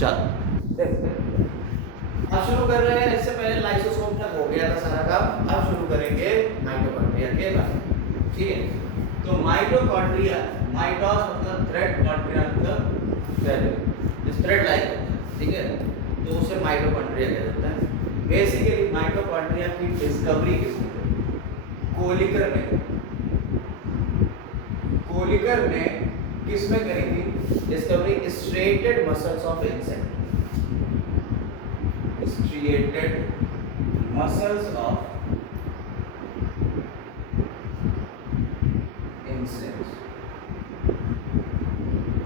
चलो देखते हैं। अब शुरू कर रहे हैं। इससे पहले लाइसोसोम तक हो गया था सारा काम। अब शुरू करेंगे माइटोकॉन्ड्रिया के बारे में। ठीक है, तो माइटोकॉन्ड्रिया, माइटोस मतलब थ्रेड, कॉन्ड्रिया मतलब थ्रेड, इस थ्रेड लाइक होता है। ठीक है, तो उसे माइटोकॉन्ड्रिया कहते हैं। बेसिकली माइटोकॉन्ड्रिया की डिस्कवरी किसने की? कोलिकर ने। कोलिकर ने किसमें करी थी discovery? Striated muscles of insect, striated muscles of insects,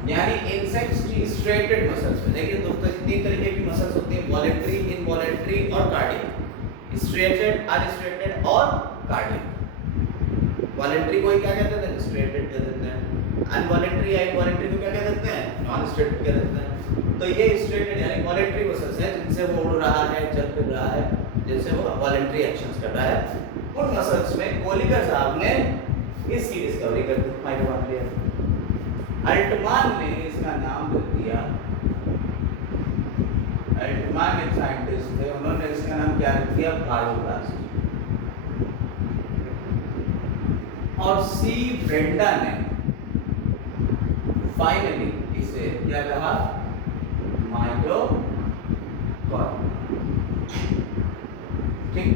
यानी इंसेक्ट्स की स्ट्रेटेड मसल्स में देखिए दोस्तों तीन तरीके की मसल्स होती हैं, वॉलेंट्री, इनवॉलेंट्री और कार्डियक। स्ट्रेटेड, अनस्ट्रेटेड और कार्डियक। वॉलेंट्री को क्या कहते हैं? स्ट्रेटेड कह देते हैं। अनवॉलेंट्री या इनवॉलेंट्री को क्या कह देते हैं? नॉन स्ट्रेटेड कह देते हैं। तो ये स्ट्रेटेड यानी वॉलेंट्री मसल्स हैं जिनसे वो उड़ रहा है, चल फिर रहा है, जिनसे वो वॉलेंट्री एक्शंस कर रहा है। उन मसल्स में कोलिकर साहब ने इसकी डिस्कवरी कर दी, माइटोकॉन्ड्रिया। अल्टमान ने इसका नाम दे दिया, अल्टमान एक साइंटिस्ट थे, उन्होंने इसका नाम क्या रख दिया? बायोप्लास्ट। और सी ब्रेंडा ने फाइनली इसे क्या कहा? माइटोकॉन्ड्रिया। ठीक,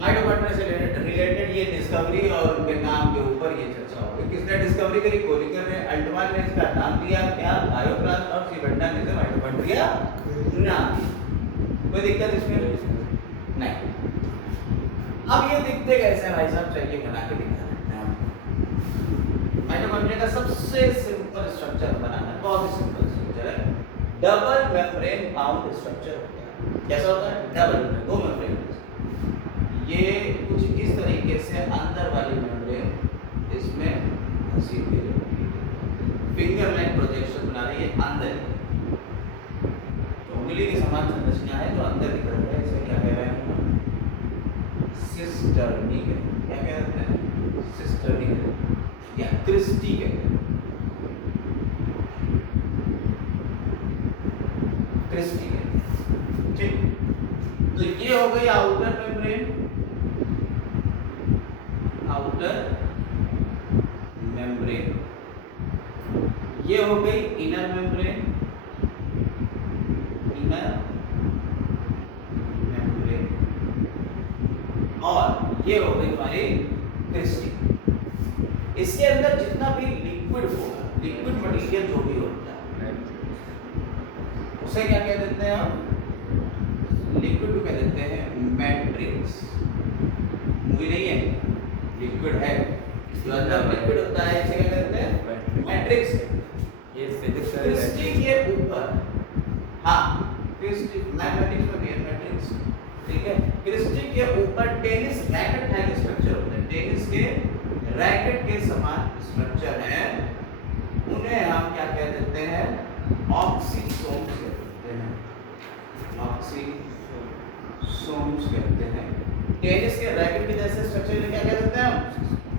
माइटोकॉन्ड्रिया से रिलेटेड ये डिस्कवरी और उनके नाम के ऊपर ये चर्चा हो गई। किसने डिस्कवरी करी? कोलिकर ने। अल्टमान ने इसका नाम दिया क्या? बायोप्लास्ट। और सी ब्रेंडा ने इसे माइटोकॉन्ड्रिया नाम दिया। कोई दिक्कत इसमें नहीं। अब ये दिखते कैसे हैं भाई साहब? चलिए बना के दिखा देते हैं आपको। माइटोकॉन्ड्रिया का सबसे सिंपल स्ट्रक्चर बनाना, बहुत ही सिंपल स्ट्रक्चर है। डबल मेम्ब्रेन बाउंड स्ट्रक्चर होता है। कैसा होता है? डबल, दो मेम्ब्रेन। ये कुछ इस तरीके से अंदर वाली मेम्ब्रेन इसमें फंसी हुई है, फिंगर लाइक प्रोजेक्शन बना रही है अंदर। तो उंगली की समान संरचना है जो अंदर की तरफ है, इसे क्या कह रहे हैं? सिस्टर्नी कहते हैं। क्या कहते हैं? सिस्टर्नी कहते हैं या क्रिस्टी कहते हैं। क्रिस्टी कहते हैं। ठीक, तो ये हो गई आउटर मेम्ब्रेन, आउटर मेम्ब्रेन। ये हो गई इनर मेम्ब्रेन, इनर मेम्ब्रेन। और ये हो गई हमारी क्रिस्टी। इसके अंदर जितना भी लिक्विड होगा, लिक्विड मटेरियल जो भी होता है, उसे क्या कह देते हैं हम? लिक्विड को कह देते हैं मैट्रिक्स। मूवी नहीं है, लिक्विड है, जो अंदर लिक्विड होता है इसे क्या कहते हैं? मैट्रिक्स। ये फिजिक्स का क्रिस्टी के ऊपर, हाँ क्रिस्टी मैथमेटिक्स में भी है मैट्रिक्स। ठीक है, क्रिस्टी के ऊपर टेनिस रैकेट टाइप स्ट्रक्चर होते हैं, टेनिस के रैकेट के समान स्ट्रक्चर है। उन्हें हम क्या कह देते हैं? ऑक्सीसोम्स कहते हैं, ऑक्सीसोम्स कहते हैं। टेनिस के रैकेट के जैसे स्ट्रक्चर क्या कह देते हैं हम?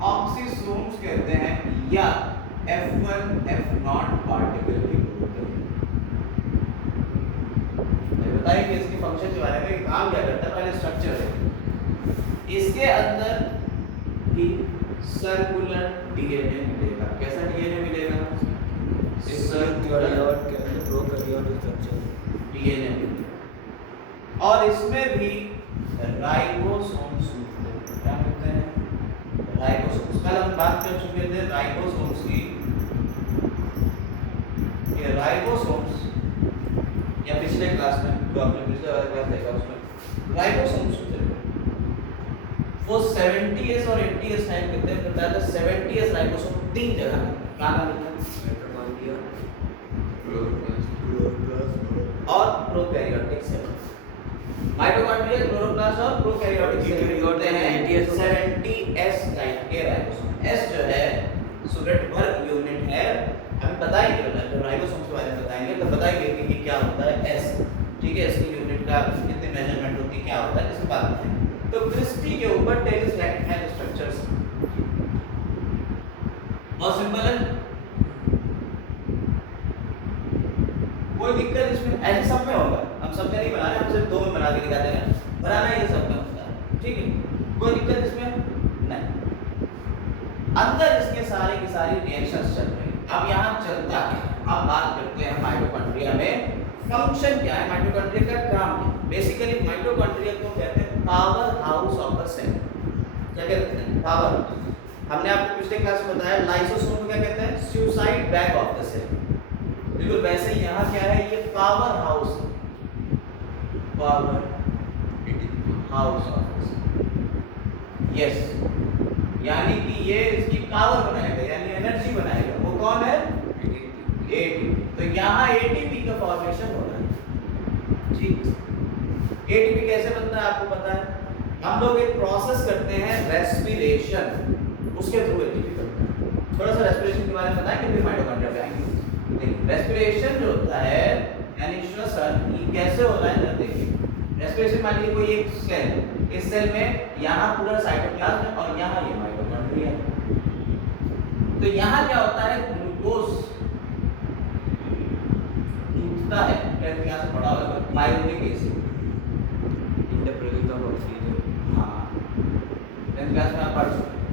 ऑक्सीसोम्स कहते हैं, या F1 F0 पार्टिकल भी बोलते हैं। बताइए कि इसकी फंक्शन के बारे में, काम क्या करता है? पहले स्ट्रक्चर है, इसके अंदर भी सर्कुलर डीएनए मिलेगा। कैसा डीएनए मिलेगा? सर्कुलर डीएनए मिलेगा। और इसमें भी राइबोसोम्स मिलते हैं। क्या मिलते हैं? राइबोसोम्स। कल हम बात कर चुके थे राइबोसोम्स की। ये राइबोसोम्स, या पिछले क्लास में जो आपने पिछले वाले क्लास देखा उसमें राइबोसोम्स होते हैं, वो 70s और 80s टाइप करते हैं। बताया था 70s राइबोसोम तीन जगह है। कहाँ कहाँ मिलते हैं? और प्रोकैरियोटिक सेल। माइटोकॉन्ड्रिया, क्लोरोप्लास्ट और प्रोकैरियोटिक सेल होते हैं 70s टाइप के राइबोसोम। एस जो है सुगेट पर यूनिट है। अभी बताएंगे जब राइबोसोम के बारे में बताएंगे तो बताएंगे कि क्या होता है एस। ठीक है, इसकी यूनिट का कितने मेजरमेंट होती है, क्या होता है, इसमें बात करेंगे। तो क्रिस्टी के ऊपर टेनिस रैकेट है स्ट्रक्चर्स। बहुत सिंपल है, कोई दिक्कत दिक्कत इसमें? ऐसे सब में होगा, हम सब में नहीं बना रहे, हम सिर्फ 2 में बना के दिखाते हैं, बनाना ये सब में होता है, ठीक है, कोई दिक्कत इसमें नहीं। अंदर इसके सारे की सारी रिएक्शंस चल रही हैं। अब यहाँ चलता है, अब बात करते हैं माइटोकॉन्ड्रिया में फंक्शन क्या है, माइटोकॉन्ड्रिया का काम क्या है। बेसिकली माइटोकॉन्ड्रिया को कहते हैं power house of the cell. क्या कहते हैं? Power house. हमने आपको पिछले क्लास में बताया लाइसोसोम को क्या कहते हैं? Suicide bag of the cell. बिल्कुल वैसे ही यहाँ क्या है, ये power house, power house of the cell. Yes, यानी कि ये इसकी पावर बनाएगा, यानी एनर्जी बनाएगा। वो कौन है? एटीपी। तो यहाँ एटीपी का फॉर्मेशन हो रहा है, ठीक। एटीपी कैसे बनता है आपको पता है? हम लोग एक प्रोसेस करते हैं रेस्पिरेशन, उसके थ्रू एटीपी बनता है। थोड़ा सा रेस्पिरेशन के बारे में बताएंगे, फिर माइटोकॉन्ड्रिया पे आएंगे। देखिए रेस्पिरेशन जो होता है यानी श्वसन, ये कैसे हो रहा है जरा देखिए। रेस्पिरेशन मान लीजिए कोई एक सेल, इस सेल में यहाँ पूरा साइटोप्लाज्म है और यहाँ ये माइटोकॉन्ड्रिया है। तो यहाँ क्या होता है, ग्लूकोज टूटता है, क्या से पड़ा होगा, pyruvic acid In the presence of oxygen. हाँ, क्लास में आप पढ़ चुके हैं।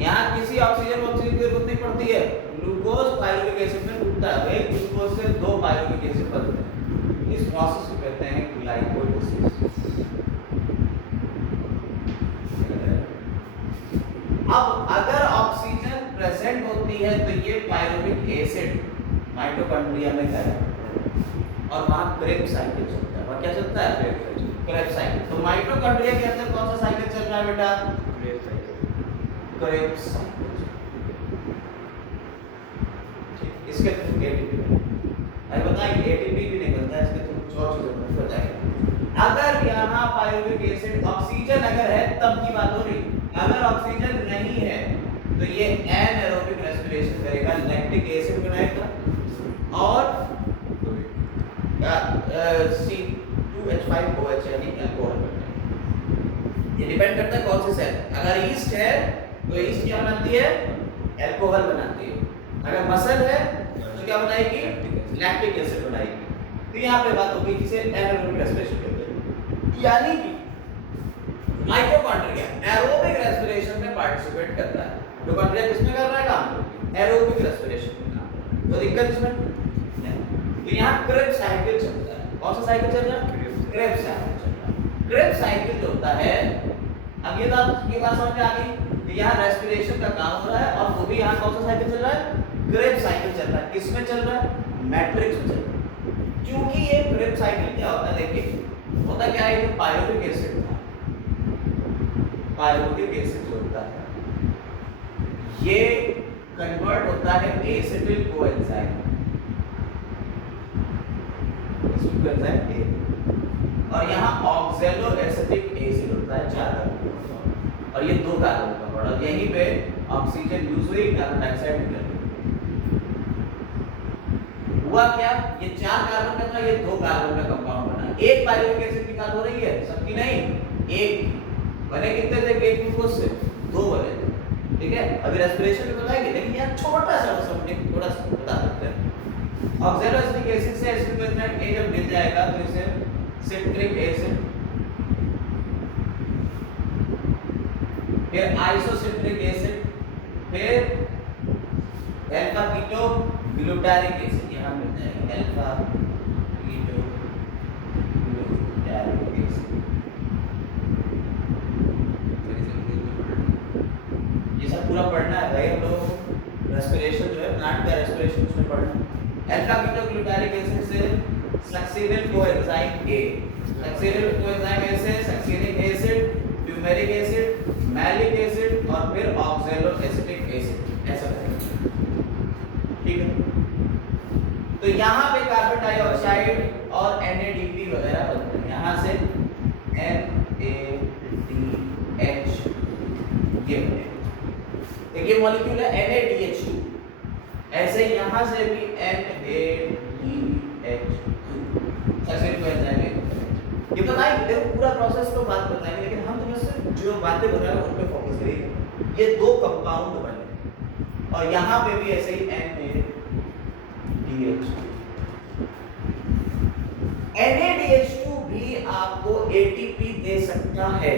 यहाँ किसी ऑक्सीजन की जरूरत नहीं पड़ती है, ग्लूकोज पायरुविक एसिड में टूटता है, एक ग्लूकोज से 2 पायरुविक एसिड बनते हैं। इस प्रोसेस को कहते हैं ग्लाइकोलिसिस। अब अगर ऑक्सीजन प्रेजेंट होती है तो ये पायरुविक एसिड माइटोकॉन्ड्रिया में गायब और वहाँ क्रेब्स साइकिल चलता है। वहाँ क्या चलता है? Krebs cycle. तो माइटोकॉन्ड्रिया के अंदर कौन सा साइकिल चल रहा है बेटा? Krebs cycle. ठीक, इसके थ्रू एटीपी अरे बताएंगे, एटीपी भी नहीं बनता है, इसके थ्रू कुछ और चीजें बताएंगे। अगर यहाँ पायरुविक एसिड, ऑक्सीजन अगर है तब की बात हो रही, अगर ऑक्सीजन नहीं है तो ये एनाएरोबिक रेस्पिरेशन करेगा, लैक्टिक एसिड बनाएगा और C2H5OH यानी अल्कोहल बनाएगा। ये डिपेंड करता है कौन सी सेल। अगर ईस्ट है तो ईस्ट क्या बनाती है? अल्कोहल बनाती है। अगर मसल है तो क्या बनाएगी? लैक्टिक एसिड बनाएगी। तो यहाँ पे बात होगी जिसे एनाएरोबिक रेस्पिरेशन कहते हैं। यानी कि माइटोकॉन्ड्रिया एरोबिक रेस्पिरेशन में पार्टिसिपेट कर रहा है। माइटोकॉन्ड्रिया किसमें कर रहा है काम? एरोबिक रेस्पिरेशन में काम कर रहा है। कोई दिक्कत इसमें नहीं। तो यहाँ क्रेब्स साइकिल चलता है। कौन सा साइकिल चल रहा है? क्रेब्स साइकिल चल रहा है। क्रेब्स साइकिल जो होता है, अब ये बात समझ में आ गई कि यहाँ रेस्पिरेशन का काम हो रहा है और वो भी यहाँ कौन सा साइकिल चल रहा है? क्रेब्स साइकिल चल रहा है। किसमें चल रहा है? मैट्रिक्स में चल रहा है। क्योंकि ये क्रेब्स साइकिल क्या होता है, देखिए होता क्या है, पायरुविक एसिड था, पायरुविक एसिड होता है, ये कन्वर्ट होता है acetyl coenzyme, acetyl coenzyme A, और यहाँ ऑक्सैलो एसिटिक एसिड होता है 4 कार्बन और ये 2 कार्बन का बड़ा, यहीं पे ऑक्सीजन यूज हुई, कार्बन डाइऑक्साइड निकल गया। हुआ क्या, ये 4 कार्बन का था, ये 2 कार्बन का कंपाउंड बना। एक पायरुविक एसिड की बात हो रही है, सबकी नहीं, एक बने कितने थे? एक ग्लूकोज से 2 बने थे, ठीक है। अभी रेस्पिरेशन में बताएंगे, लेकिन यहाँ छोटा सा समथिंग थोड़ा सा बता सकते हैं। ऑक्सैलो एसिटिक एसिड से एसिटिक कोएंजाइम ए जब मिल जाएगा तो इसे सिट्रिक एसिड, फिर आइसोसिट्रिक एसिड, फिर अल्फा कीटो ग्लूटारिक एसिड यहाँ मिल जाएगा, अल्फा कीटो ग्लूटारिक एसिड। ये सब पूरा पढ़ना है भाई, हम लोग रेस्पिरेशन जो है प्लांट का रेस्पिरेशन उसमें पढ़ना। अल्फा कीटो ग्लूटारिक एसिड से सक्सीनिल कोएंजाइम ए, सक्सीनिल कोएंजाइम ए से succinic acid, fumaric acid, malic acid और फिर ऑक्सैलो एसिटिक एसिड, ऐसा करेंगे, ठीक है। तो यहाँ पे कार्बन डाइऑक्साइड और NADP वगैरह बनते हैं, यहाँ से NADH ये बनेगा। देखिए मॉलिक्यूल है NADH2, ऐसे यहाँ से भी NADH2 सक्सीनिल कोएंजाइम ए। ये बताएंगे, देखो पूरा प्रोसेस तो बात बताएंगे, लेकिन हम तुम्हें सिर्फ जो बातें बता रहे हैं उन पे फोकस करिए। ये 2 कंपाउंड बने और यहाँ पे भी ऐसे ही NADH, आपको एटीपी दे सकता है।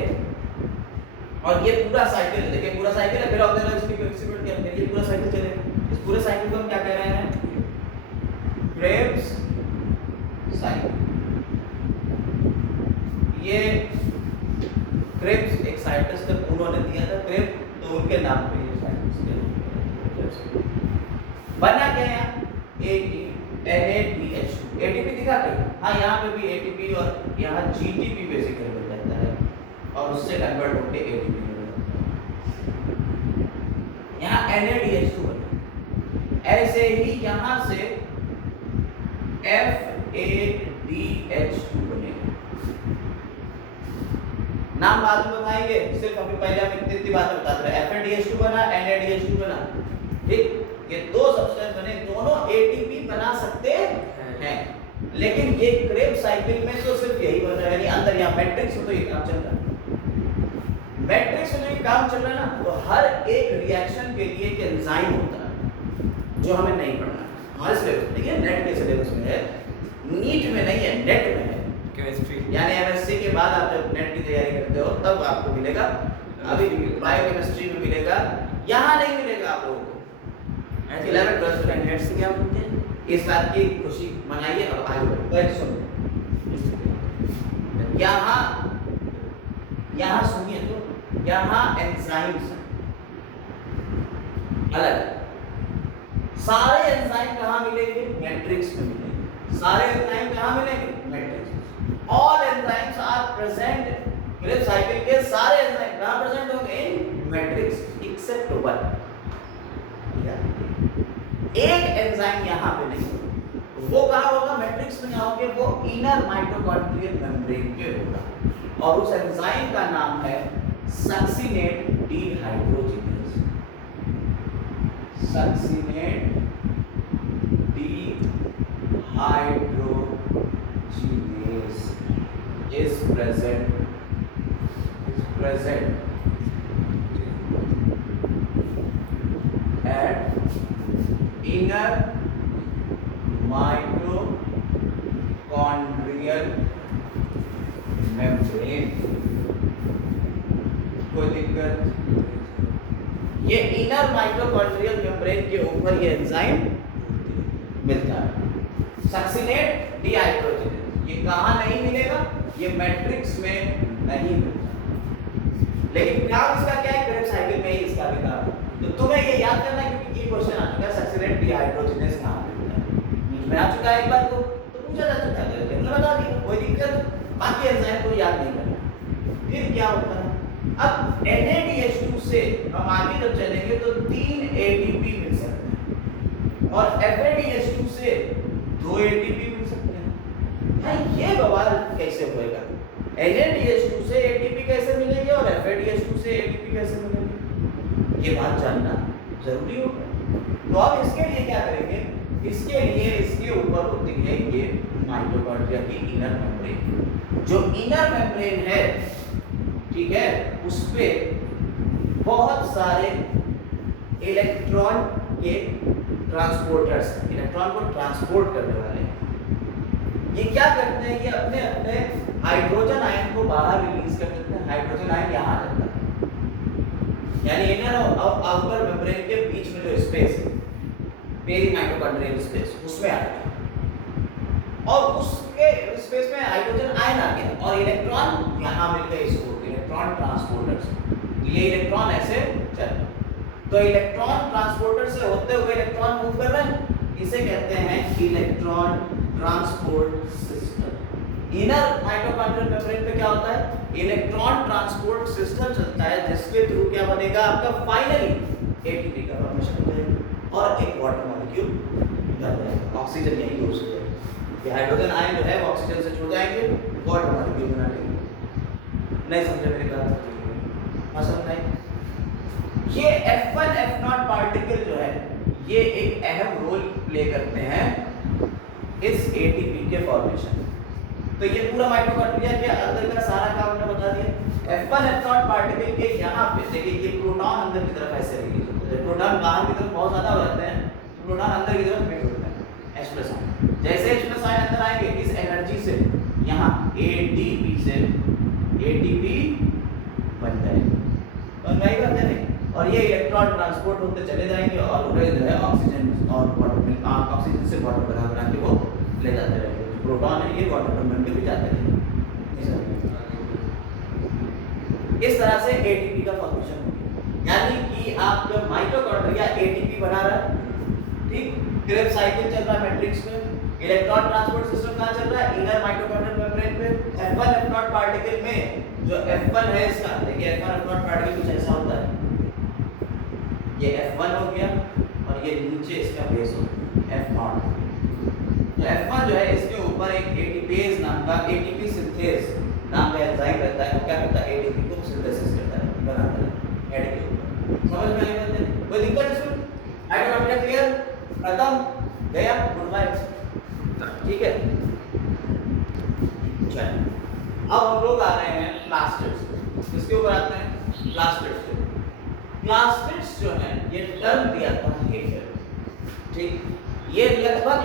और ये पूरा साइकिल है, देखिए पूरा साइकिल है, फिर ऑक्सीजन एक्सपेरिमेंट क्या है, ये पूरा साइकिल चलेगा। इस पूरे साइकिल को हम क्या कह रहे हैं? Krebs cycle. ये क्रेब्स एक साइंटिस्ट उन्होंने दिया था क्रेब, तो उनके नाम पे ये साइकिल बना क्या है? NADH2 एटीपी दिखा के, हाँ यहाँ पे भी एटीपी और यहाँ जीटीपी बेसिकली बन जाता है और उससे कन्वर्ट होकर एटीपी में बन जाता है। यहाँ NADH2 बना, ऐसे ही यहाँ से FADH2 बनेगा। नाम बाद में बताएंगे, सिर्फ अभी पहले हम इतनी बातें बताते रहे। FADH2 बना, NADH2 बना, ठीक। ये दो सब्सटेंस बने, दोनों एटीपी बना सकते हैं, लेकिन ये क्रेब साइकिल में तो सिर्फ यही बन रहा है, यानी अंदर यहाँ मैट्रिक्स में तो ये काम चल रहा है। मैट्रिक्स में ये काम चल रहा है ना, तो हर एक रिएक्शन के लिए एक एंजाइम होता है जो हमें नहीं पढ़ना है हमारे सिलेबस, देखिए नेट के सिलेबस में है, नीट में नहीं है, नेट में है। केमिस्ट्री यानी एमएससी के बाद आप जब नेट की तैयारी करते हो तब आपको मिलेगा, अभी बायोकेमिस्ट्री में मिलेगा, यहाँ नहीं मिलेगा आप लोगों को। 11 12 स्टैंडर्ड से क्या बोलते हैं, इस बात की खुशी मनाइए और आगे बढ़िए। सुनो यहाँ सुनिए, तो यहाँ एंजाइम्स अलग, सारे एंजाइम कहाँ मिलेंगे? मैट्रिक्स में मिलेंगे। सारे एंजाइम कहाँ मिलेंगे? Matrix. All enzymes are present, Krebs cycle के सारे एंजाइम कहाँ प्रेजेंट होंगे? In matrix except one. एक एंजाइम यहाँ पे नहीं, वो कहाँ होगा? मैट्रिक्स में होंगे, वो इनर माइटोकॉन्ड्रियल मेम्ब्रेन पे होगा और उस एंजाइम का नाम है succinate dehydrogenase. Succinate dehydrogenase is present at inner mitochondrial membrane। कोई दिक्कत? ये इनर माइटोकॉन्ड्रियल मेम्ब्रेन के ऊपर ये एंजाइम मिलता है, सक्सिनेट डिहाइड्रोजिनेज। ये कहाँ नहीं मिलेगा? ये मैट्रिक्स में नहीं मिलता, लेकिन काम इसका क्या है? क्रेब साइकिल में ही इसका भी काम है। तो तुम्हें ये याद करना है, क्योंकि ये क्वेश्चन आ चुका है, सक्सिनेट डिहाइड्रोजिनेज कहाँ मिलता है, नीट में आ चुका है एक बार तो पूछा जा चुका है, हमने बता दिया, कोई दिक्कत? बाकी एंजाइम को याद नहीं करना। फिर क्या होता है? अब NADH2 से हम आगे जब चलेंगे तो 3 ATP मिल सकते हैं और FADH2 से 2 ATP मिल सकते हैं। भाई ये बवाल कैसे होएगा? NADH2 से ATP कैसे मिलेंगे और FADH2 से ATP कैसे मिलेंगे? ये बात जानना जरूरी होगा। तो अब इसके लिए क्या करेंगे? इसके लिए इसके ऊपर होती है ये माइटोकॉन्ड्रिया की इनर मेम्ब्रेन। जो इनर मेम्ब्रेन है, ठीक है, उस पे बहुत सारे इलेक्ट्रॉन के ट्रांसपोर्टर्स, इलेक्ट्रॉन को ट्रांसपोर्ट करने वाले। ये क्या करते हैं? ये अपने अपने हाइड्रोजन आयन को बाहर रिलीज कर देते हैं। हाइड्रोजन आयन यहाँ आ जाता है, यानी इनर और आउटर मेम्ब्रेन के बीच में जो स्पेस है, पेरी माइटोकॉन्ड्रियल स्पेस, उसमें आ गया और उसके स्पेस में हाइड्रोजन आयन आ गया और इलेक्ट्रॉन यहाँ मिल गए इसको, इलेक्ट्रॉन ट्रांसपोर्टर्स। तो ये इलेक्ट्रॉन ऐसे चल, तो इलेक्ट्रॉन ट्रांसपोर्टर से होते हुए इलेक्ट्रॉन मूव कर रहे हैं, इसे कहते हैं electron transport system. Inner mitochondrial membrane पे क्या होता है? इलेक्ट्रॉन ट्रांसपोर्ट सिस्टम चलता है, जिसके थ्रू क्या बनेगा? आपका फाइनली एटीपी का फॉर्मेशन हो जाएगा और एक वाटर मॉलिक्यूल बन जाएगा। ऑक्सीजन यही यूज हो जाएगा, ये हाइड्रोजन आयन जो है वो ऑक्सीजन से जुड़ जाएंगे, वाटर मॉलिक्यूल बना लेंगे। नहीं समझे मेरी बात? हाँ समझ नहीं? ये F1 F0 पार्टिकल जो है, ये एक अहम रोल प्ले करते हैं इस एटीपी के फॉर्मेशन। तो ये पूरा माइटोकॉन्ड्रिया के अंदर का सारा काम हमने बता दिया। F1 F0 पार्टिकल के यहाँ पे देखिए, ये प्रोटॉन अंदर की तरफ ऐसे रिलीज होते हैं, प्रोटॉन बाहर की तरफ बहुत ज्यादा हो जाते हैं, प्रोटॉन अंदर की तरफ नहीं होते हैं। H plus ion. जैसे H प्लस आयन अंदर आएंगे इस एनर्जी से यहाँ ADP से ATP बन जाएगा, बन जाएगा नहीं, और ये इलेक्ट्रॉन ट्रांसपोर्ट होते चले जाएंगे और उन्हें जो है ऑक्सीजन और वाटर में ऑक्सीजन से वाटर बना के वो ले जाते रहेंगे। जो प्रोटॉन है ये वाटर में बन के भी जाते रहेंगे। इस तरह से एटीपी का फॉर्मेशन होगा, यानी कि आपका माइटोकॉन्ड्रिया एटीपी बना रहा है, ठीक, क्रेब्स साइकिल चल रहा है मैट्रिक्स में, इलेक्ट्रॉन ट्रांसपोर्ट सिस्टम कहाँ चल रहा है, इनर माइटोकॉन्ड्रियल मेम्ब्रेन पे। F1 F नॉट पार्टिकल में जो F1 है इसका, देखिए F1 F नॉट पार्टिकल कुछ ऐसा होता है, ये F1 हो गया और ये नीचे इसका बेस हो गया F0। तो F1 जो है इसके ऊपर एक एटीपेज नाम का एटीपी सिंथेज नाम का एंजाइम रहता है, वो क्या करता है एटीपी को सिंथेसिस करता है, बनाता है हेड के ऊपर। समझ में आई बात है? कोई दिक्कत इसमें? आइटोमेटिक क्लियर? खत्म गया, गुड बाय, ठीक है। चलिए अब हम लोग आ रहे हैं प्लास्टिड्स। किसके ऊपर आते हैं? प्लास्टिड्स के। प्लास्टिड्स जो है ये टर्म दिया था हेगल, ठीक, ये लगभग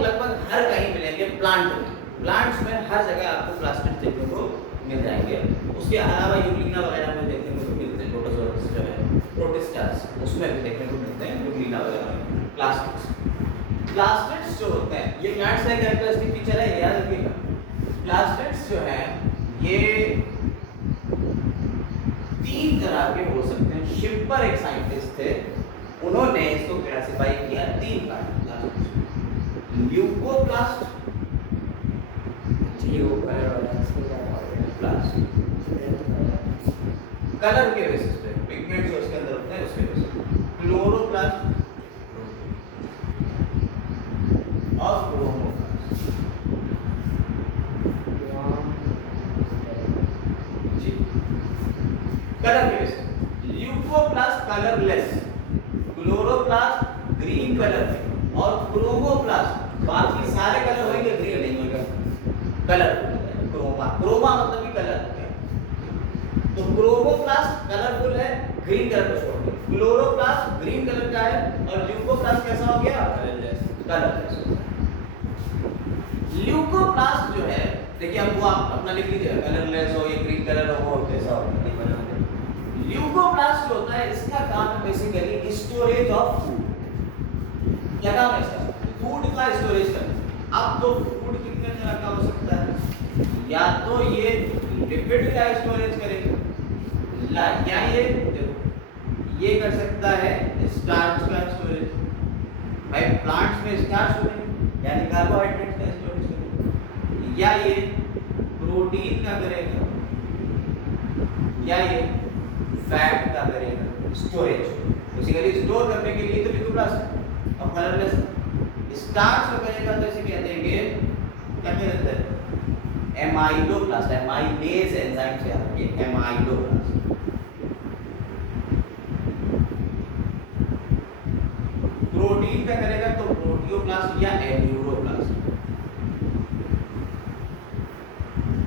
हर कहीं मिलेंगे प्लांट में, प्लांट्स में हर जगह आपको प्लास्टिड्स देखने को मिल जाएंगे। उसके अलावा यूग्लिना वगैरह में देखने को मिलते हैं, प्रोटोजोआ जो है प्रोटिस्टास उसमें भी देखने को मिलते हैं यूग्लिना वगैरह में प्लास्टिड्स। प्लास्टिड्स जो होते हैं ये प्लांट्स का कैरेक्टरिस्टिक फीचर है, याद रखिएगा। प्लास्टिड्स जो है ये तीन तरह के हो सकते हैं। शिपर एक साइंटिस्ट थे, उन्होंने इसको क्लासिफाई किया तीन पार्ट, ल्यूकोप्लास्ट, कलर के बेसिस पे, पिगमेंट्स जो उसके अंदर होते हैं उसके बेसिस पे, क्लोरोप्लास्ट और क्रोमोप्लास्ट। जी, कलर के basis, leucoplast colourless, chloroplast green colour में और क्रोमोप्लास्ट बाकी सारे कलर होंगे, ग्रीन नहीं होगा, कलर क्रोमा, क्रोमा मतलब कि कलर है। तो क्रोमोप्लास्ट कलरफुल है, ग्रीन कलर को छोड़ दो, क्लोरोप्लास्ट ग्रीन कलर का है और ल्यूकोप्लास्ट कैसा हो गया? कलरलेस। ल्यूकोप्लास्ट जो है देखिए, अब वो आप अपना लिख लीजिए, कलरलेस हो, ये ग्रीन कलर हो, कैसा हो, ल्यूकोप्लास्ट जो होता है इसका काम है बेसिकली स्टोरेज ऑफ फूड। क्या काम है इसका? फूड का स्टोरेज करना। अब तो फूड कितने तरह का हो सकता है, या तो ये लिपिड का स्टोरेज करेगा, या ये देखो ये कर सकता है स्टार्च का स्टोरेज, भाई प्लांट्स में स्टार्च होते यानी कार्बोहाइड्रेट का स्टोरेज करेगा, या ये प्रोटीन का करेगा, या ये फैट का करेगा स्टोरेज। बेसिकली स्टोर करने के लिए तो ल्यूकोप्लास्ट और कलरलेस। स्टार्च का करेगा तो इसे कहते हैं क्या कहते हैं? एमाइलोप्लास्ट, एमाइलेज एंजाइम से आता है एमाइलोप्लास्ट। प्रोटीन का करेगा तो प्रोटियोप्लास्ट या एल्यूरोप्लास्ट,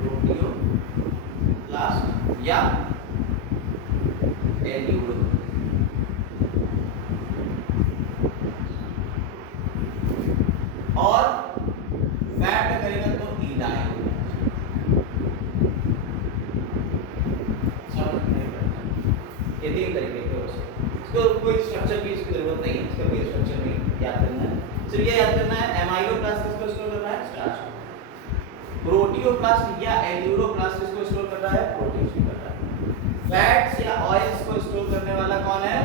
प्रोटियोप्लास्ट या एल्यूरो। और फैट का करेगा तो इनाइन। ये तीन तरीके के हो सकते हैं। इसको कोई स्ट्रक्चर की इसकी जरूरत नहीं है, इसका कोई स्ट्रक्चर नहीं याद करना है, सिर्फ ये याद करना है एमाइलोप्लास्ट किसको स्टोर कर रहा है? स्टार्च। प्रोटियोप्लास्ट या एल्यूरोप्लास्ट किसको स्टोर कर रहा है? प्रोटीन को कर रहा है। फैट्स या ऑयल्स को स्टोर करने वाला कौन है?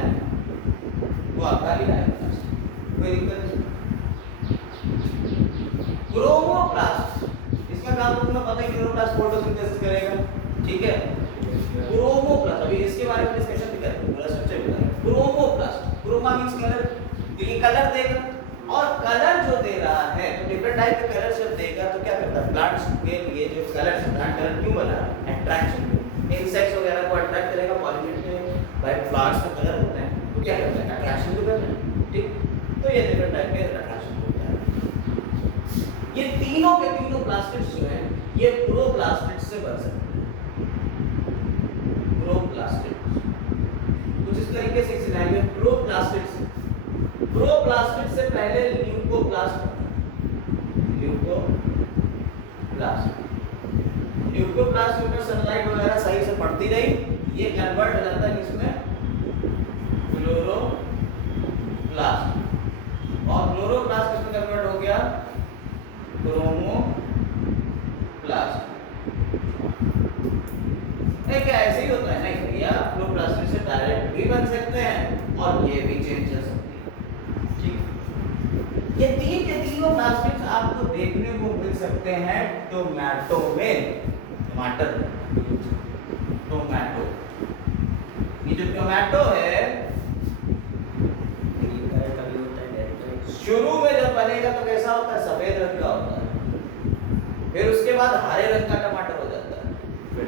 वो आपका इनाइलोप्लास्ट। कोई दिक्कत नहीं। क्रोमोप्लास्ट, इसका काम तो तुम्हें पता है, क्लोरोप्लास्ट फोटोसिंथेसिस करेगा, ठीक है। क्रोमोप्लास्ट, अभी इसके बारे में डिस्कशन भी करेंगे, पूरा स्ट्रक्चर भी करेंगे। क्रोमोप्लास्ट, क्रोमा मींस कलर, तो ये कलर देगा, और कलर जो दे रहा है तो डिफरेंट टाइप के कलर जब देगा तो क्या करता है? प्लांट्स के लिए जो कलर है, प्लांट कलर क्यों बना है? अट्रैक्शन, इंसेक्ट्स वगैरह को अट्रैक्ट करेगा, पॉलिनेट करेगा, भाई प्लांट्स का कलर होता है तो क्या करता है? अट्रैक्शन तो करता है, ठीक। तो ये डिफरेंट टाइप के अट्रैक्शन होता है। ये तीनों के तीनों प्लास्टिड्स जो हैं ये प्रोप्लास्टिड्स से बन सकते हैं। प्रोप्लास्टिड्स कुछ इस तरीके से सिनेरियो है। प्रोप्लास्टिड्स से पहले ल्यूकोप्लास्ट बना, न्यूक्लियोप्लास्ट। न्यूक्लियोप्लास्ट के ऊपर सनलाइट वगैरह सही से पड़ती रही, ये कन्वर्ट हो जाता है किसमें? क्लोरोप्लास्ट। और क्लोरोप्लास्ट किसमें कन्वर्ट हो गया? क्रोमोप्लास्ट। क्या ऐसे ही होता है ना भैया, क्लोरोप्लास्ट से डायरेक्ट भी बन सकते हैं और ये भी चेंज हो सकती है। ठीक, ये तीन के तीनों प्लास्टिड्स आपको देखने को मिल सकते हैं टोमेटो में। टमाटर, टोमेटो, ये जो टोमेटो है शुरू में जब बनेगा तो कैसा होता है? सफेद रंग का होता है, फिर उसके बाद हरे रंग का टमाटर हो जाता है,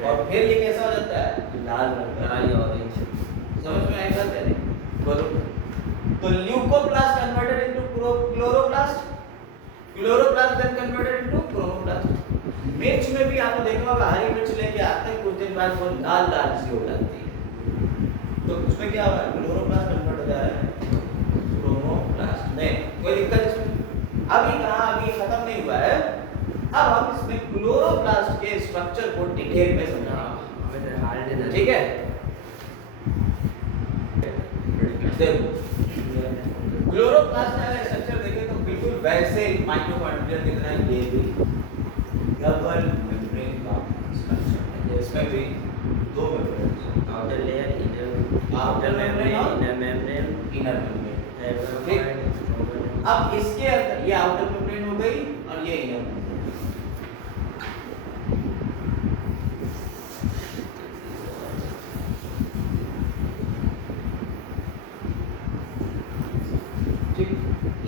और फिर ये कैसा हो जाता है? लाल रंग का या ऑरेंज। समझ में आएगा क्या नहीं? बोलो। तो leucoplast converted into chloroplast, chloroplast then converted into chromoplast. मिर्च में भी आपने देखा होगा, हरी मिर्च लेके आते हैं, कुछ दिन बाद वो लाल लाल सी हो जाती है, तो उसमें क्या होगा? क्लोरोप्लास्ट कन्वर्ट हो जा रहा है क्रोमोप्लास्ट में। कोई दिक्कत इसमें? अभी कहाँ, अभी खत्म नहीं हुआ है। अब हम इसमें क्लोरोप्लास्ट के स्ट्रक्चर को डिटेल में समझेंगे, ठीक है? क्लोरोप्लास्ट का स्ट्रक्चर देखें तो बिल्कुल वैसे माइटोकॉन्ड्रिया की तरह ये भी डबल मेम्ब्रेन का स्ट्रक्चर है, इसमें भी दो membrane, outer layer, outer membrane और इनर मेम्ब्रेन, इनर मेम्ब्रेन। ठीक, अब इसके अंदर ये आउटर मेम्ब्रेन हो गई और ये इनर मेम्ब्रेन।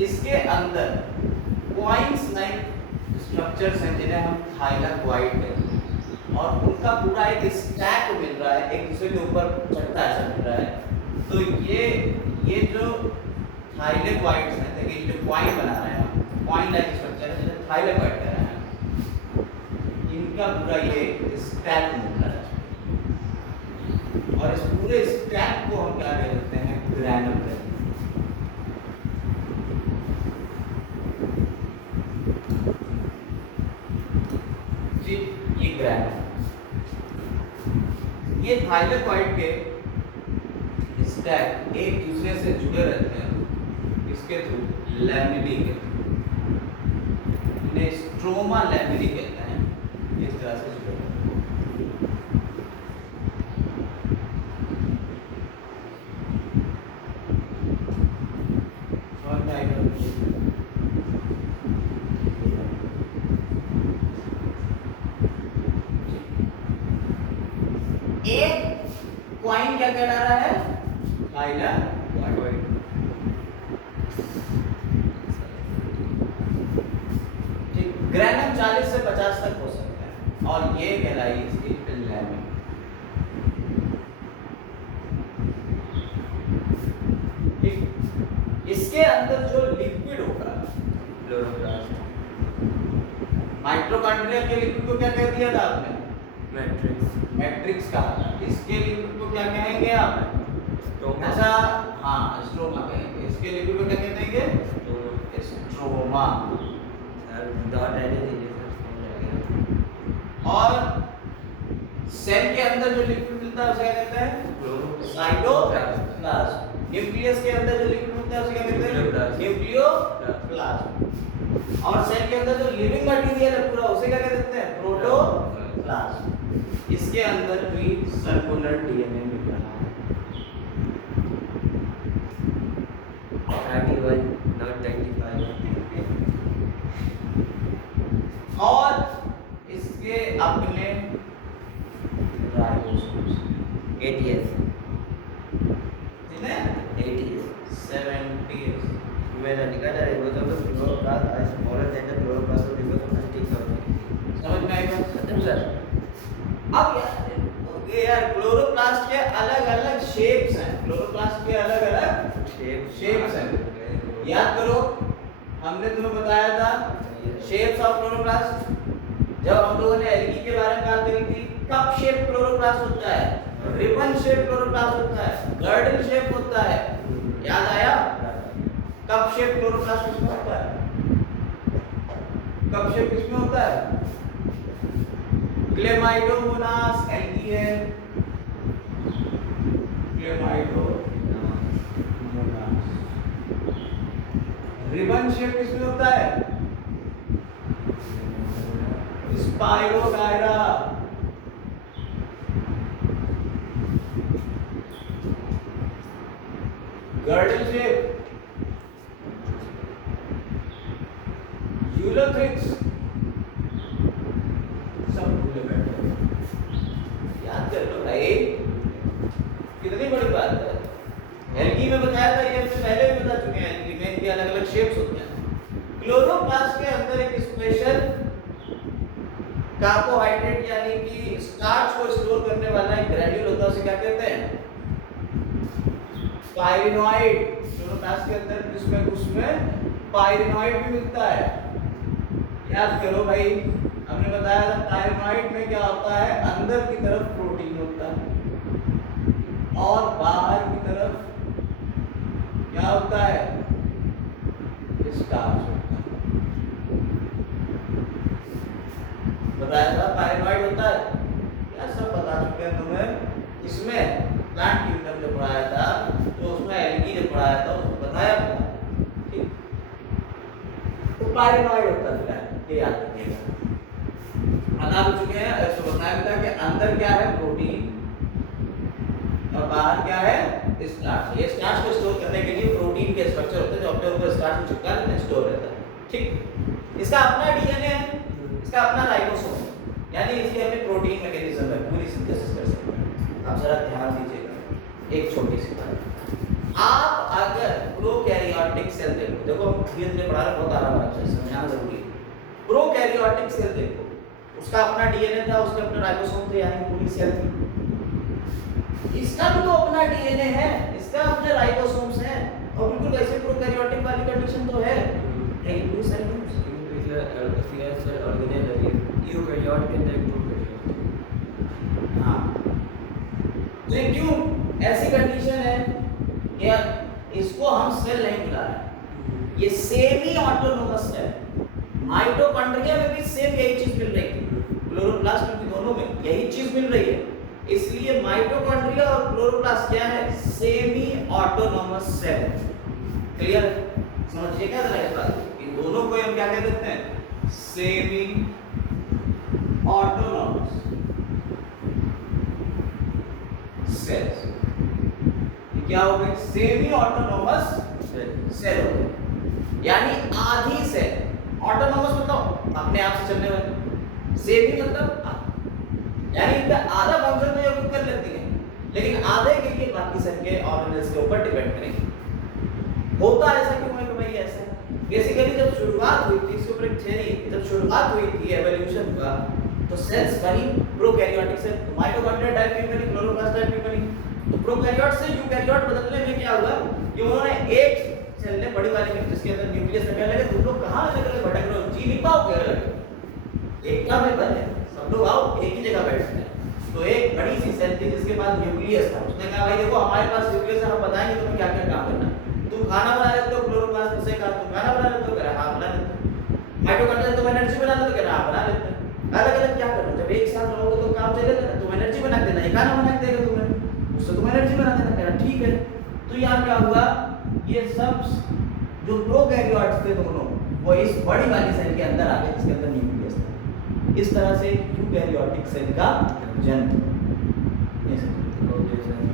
इसके अंदर क्वाइंस लाइक स्ट्रक्चर्स हैं जिन्हें हम थाइलाक्वाइड कहते हैं, और उनका पूरा एक स्टैक मिल रहा है, एक दूसरे के ऊपर चढ़ता ऐसा मिल रहा है। तो ये जो थाइलाक्वाइड्स हैं, देखिए जो क्वाइन बना रहे हैं हम, क्वाइन लाइक स्ट्रक्चर है जिन्हें थाइलाक्वाइड कह रहे हैं, इनका पूरा ये स्टैक मिल रहा है, और इस पूरे स्टैक को हम क्या कहते हैं? ग्रैनम कहते हैं। ये ग्रैनम, ये थाइलाक्वाइड के स्टैक एक दूसरे से जुड़े रहते हैं इसके थ्रू लैमिनी के, इन्हें स्ट्रोमा लैमिनी कहते हैं, इस तरह से जुड़े रहते हैं। और क्या एक क्वाइन क्या कहला रहा है? थाइलाक्वाइड। ठीक, ग्रैनम 40 से 50 तक हो सकता है, और ये कहलाई इसकी लैमिन। ठीक, इसके अंदर जो लिक्विड होगा क्लोरोप्लास्ट, माइटोकॉन्ड्रिया के लिक्विड को क्या कह दिया था आपने? मैट्रिक्स, मैट्रिक्स कहा था। इसके लिक्विड को क्या कहेंगे आप? ऐसा, हाँ, स्ट्रोमा कहेंगे। इसके लिक्विड को क्या कहेंगे? स्ट्रोमा। और सेल के अंदर जो लिक्विड मिलता है उसे क्या कहते हैं? साइटोप्लाज्म। न्यूक्लियस के अंदर जो लिक्विड मिलता है उसे क्या कहते हैं? न्यूक्लियोप्लाज्म। और सेल के अंदर जो लिविंग मटेरियल है पूरा उसे क्या कहते हैं? प्रोटोप्लाज्म। इसके अंदर भी सर्कुलर डीएनए मिल रहा है। 31 not 25। और इसके अपने राइबोसोम्स 80s, कितने? 80s 70s। मेरा निकल रहा है वो तो क्लोरोप्लास्ट आज smaller than the chloroplast of reverse of sticks और समझ में आएगा? खत्म सर। अब यार क्लोरोप्लास्ट के अलग-अलग शेप्स हैं, क्लोरोप्लास्ट के अलग-अलग शेप्स हैं। याद करो, हमने तुम्हें बताया था शेप्स ऑफ क्लोरोप्लास्ट, जब हम लोगों ने एल्गी के बारे में बात करी थी। कप शेप क्लोरोप्लास्ट होता है, रिबन शेप क्लोरोप्लास्ट होता है, गर्डल शेप होता है। याद आया? कप शेप क्लोरोप्लास्ट किसमें होता है? कप शेप किसमें होता है? क्लेमाइडोमोनास एल्गी है, क्लेमाइडोमोनास। रिबन शेप किसमें होता है? स्पाइरोगायरा। Girdle shape Ulothrix. सब भूले बैठे, याद कर लो भाई, कितनी बड़ी बात है। एल्गी में बताया था, ये हमने पहले भी बता चुके हैं, एल्गी में इनके अलग अलग शेप्स होते हैं। क्लोरोप्लास्ट के अंदर एक स्पेशल कार्बोहाइड्रेट यानी कि स्टार्च को स्टोर करने वाला एक ग्रैन्यूल होता है, उसे क्या कहते हैं? पायरिनोइड। क्लोरोप्लास्ट के अंदर उसमें पायरिनोइड भी मिलता है। याद करो भाई, हमने बताया था पायरिनोइड में क्या होता है, अंदर की तरफ प्रोटीन होता है और बाहर की तरफ क्या होता है? स्टार्च होता है। बताया था पायरिनोइड होता है, क्या सब बता चुके हैं तुम्हें। इसमें प्लांट किंगडम जो पढ़ाया था, तो उसमें एल्गी जो पढ़ाया था उसमें बताया था, ठीक। तो पायरिनोइड होता है, ये याद रखिएगा। बता चुके हैं, ऐसे बताया था कि अंदर क्या है? प्रोटीन और बाहर क्या है? स्टार्च। ये स्टार्च को स्टोर करने के लिए प्रोटीन के स्ट्रक्चर होते हैं जो अपने ऊपर स्टार्च को चिपका देते हैं, स्टोर रहता है, ठीक। इसका अपना डीएनए है, इसका अपना राइबोसोम, यानी इसकी अपनी प्रोटीन मैकेनिज्म है, पूरी सिंथेसिस कर सकते हैं। आप जरा ध्यान दीजिएगा, एक छोटी सी बात। आप अगर प्रोकैरियोटिक सेल देखो धीरे-धीरे पढ़ा रहे, बहुत आराम से समझना जरूरी है। प्रोकैरियोटिक सेल देखो, उसका अपना डीएनए था, उसके अपने राइबोसोम थे, यानी पूरी सेल थी। इसका भी तो अपना डीएनए है, इसका अपने राइबोसोम्स हैं, और बिल्कुल वैसे प्रोकैरियोटिक वाली कंडीशन तो है, लेकिन पूरी सेल नहीं। हाँ, तो क्यों ऐसी कंडीशन है कि इसको हम सेल नहीं बुला रहे, ये सेमी ऑटोनोमस है। माइटोकॉन्ड्रिया में भी सेम यही चीज मिल रही है, क्लोरोप्लास्ट में भी, दोनों में यही चीज मिल रही है। इसलिए माइटोकॉन्ड्रिया और क्लोरोप्लास्ट क्या है? Semi autonomous cell. क्लियर? समझिएगा जरा इस बात, इन दोनों को हम क्या कह देते हैं? Semi autonomous cells. क्या हो गए? सेमी ऑटोनोमस सेल हो गए, यानी आधी सेल। ऑटोनोमस मतलब अपने आप से चलने वाली, सेमी मतलब यानी इनका आधा फंक्शन तो ये खुद कर लेती है, लेकिन आधे के लिए बाकी सेल के ऑर्गेनेल्स के ऊपर डिपेंड करेंगे। होता ऐसा क्यों है कि भाई ऐसा? बेसिकली जब शुरुआत हुई थी, इसके ऊपर एक थ्योरी, जब शुरुआत हुई थी एवोल्यूशन का, तो सेल्स बनी प्रोकैरियोटिक सेल, माइटोकॉन्ड्रिया टाइप की बनी, क्लोरोप्लास्ट टाइप की बनी। तो प्रोकैरियोट से यूकैरियोट बदलने में क्या हुआ कि उन्होंने एक सेल ने बड़ी वाली में, जिसके अंदर न्यूक्लियस लगने लगे, तुम लोग कहां अलग-अलग भटक रहे हो, जी नहीं पाओगे अलग, एकता में बने, सब लोग आओ एक ही जगह बैठते हैं। तो एक बड़ी सी सेल थी जिसके पास न्यूक्लियस था, उसने कहा भाई देखो हमारे पास न्यूक्लियस है, हम बताएंगे तुम्हें क्या क्या काम करना। तुम खाना बना लेते हो, क्लोरोप्लास्ट से कहा तुम खाना बना लेते हो, कह रहा हां बना लेते हो। माइटोकॉन्ड्रिया तुम एनर्जी बना लेते हो, कह रहा हां बना लेते हैं। अलग-अलग क्या करो, जब एक साथ रहोगे तो काम चलेगा ना, तुम एनर्जी बना देना, ये खाना बना के देगा तुम्हें, उससे तुम एनर्जी बना देना, कह रहा ठीक है। तो यहाँ क्या हुआ, ये सब जो प्रोकैरियोट्स थे दोनों, वो इस बड़ी वाली सेल के अंदर आ गए जिसके अंदर न्यूक्लियस था। इस तरह से यूकैरियोटिक सेल का जन्म।